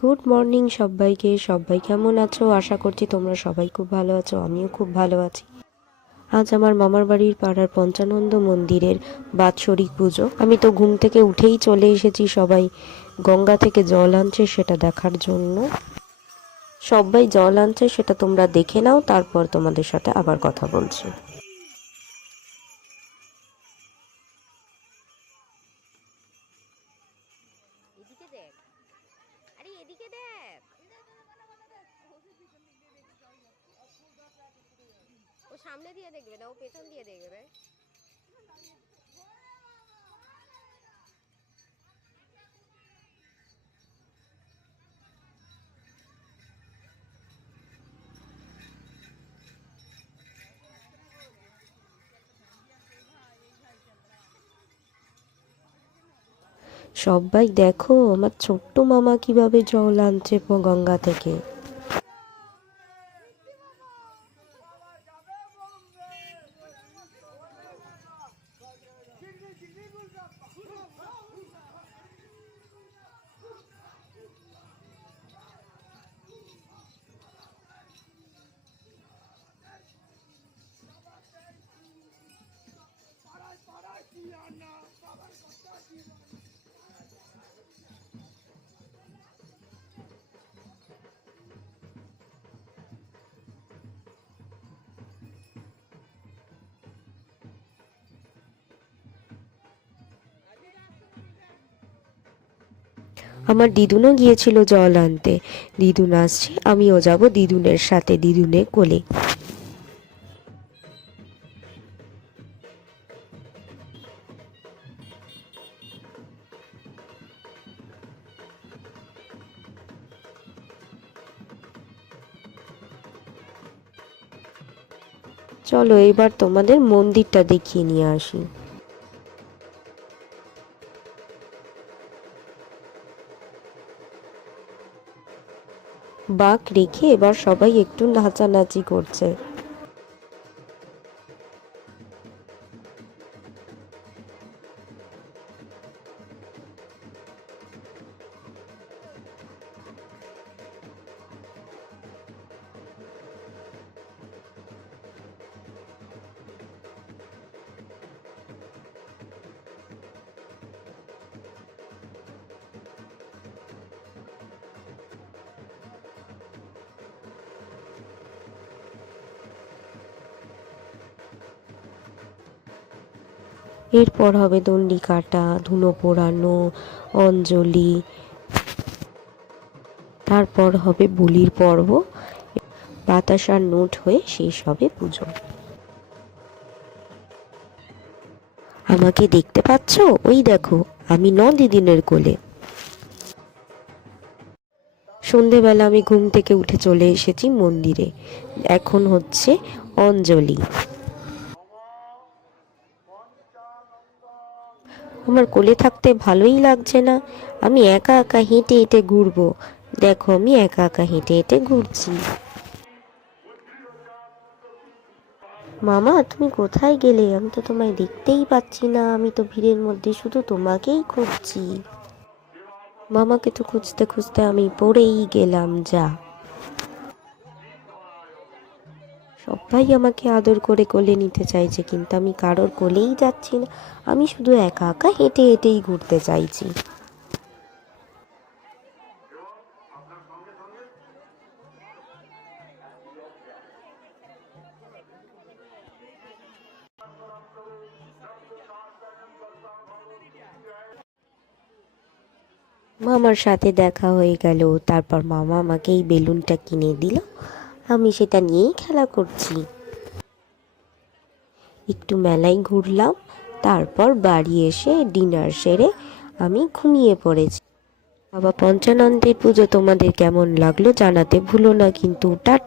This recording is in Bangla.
গুড মর্নিং সবাইকে। সবাই কেমন আছো? আশা করছি তোমরা সবাই খুব ভালো আছো, আমিও খুব ভালো আছি। আজ আমার মামার বাড়ির পাড়ার পঞ্চানন্দ মন্দিরের বাৎসরিক পুজো। আমি তো ঘুম থেকে উঠেই চলে এসেছি, সবাই গঙ্গা থেকে জল আনছে সেটা দেখার জন্য। সবাই জল আনছে সেটা তোমরা দেখে নাও, তারপর তোমাদের সাথে আবার কথা বলছি। এদিকে দেখ, আরে এদিকে দেখ, ও সামনে দিয়ে দেখবে না, ও পেছন দিয়ে দেখবে। সবাই দেখো আমার ছোট্ট মামা কিভাবে জল আনছে গঙ্গা থেকে। আমার দিদুনও গিয়েছিল জল আনতে। দিদুন আসছে, আমিও যাব দিদুনের সাথে, দিদুনের কোলে। চলো এবার তোমাদের মন্দিরটা দেখিয়ে নিয়ে আসি। বাঁক রেখে এবার সবাই একটু নাচানাচি করছে। এরপর হবে দণ্ডি কাটা, ধুনো পোড়ানো, অঞ্জলি, তারপর হবে বলির পর্ব। বাতাসার নোট হয়ে শেষ হবে পুজো। আমাকে দেখতে পাচ্ছ? ওই দেখো, আমি দিদিনের কোলে। সন্ধেবেলা আমি ঘুম থেকে উঠে চলে এসেছি মন্দিরে। এখন হচ্ছে অঞ্জলি। আমার কোলে থাকতে ভালোই লাগছে না। আমি একা একা হেঁটে হেঁটে ঘুরবো। দেখো আমি একা একা হেঁটে হেঁটে ঘুরছি। মামা তুমি কোথায় গেলে? আমি তো তোমায় দেখতেই পাচ্ছি না, আমি তো ভিড়ের মধ্যে শুধু তোমাকেই খুঁজছি। মামাকে তো খুঁজতে খুঁজতে আমি পড়েই গেলাম যা। সবাই আমাকে আদর করে কোলে নিতে চাইছে, কিন্তু আমি কারোর কোলেই যাচ্ছি না। আমি শুধু একা একা হেঁটে হেঁটেই ঘুরতে চাইছি। মামার সাথে দেখা হয়ে গেল, তারপর মামা আমাকে এই বেলুনটা কিনে দিল। আমি সেটা নিয়েই খেলা করছি। একটু মেলায় ঘুরলাম, তারপর বাড়ি এসে ডিনার সেরে আমি ঘুমিয়ে পড়েছি। বাবা পঞ্চানন্দের পুজো তোমাদের কেমন লাগলো জানাতে ভুলো না কিন্তু। টাটা।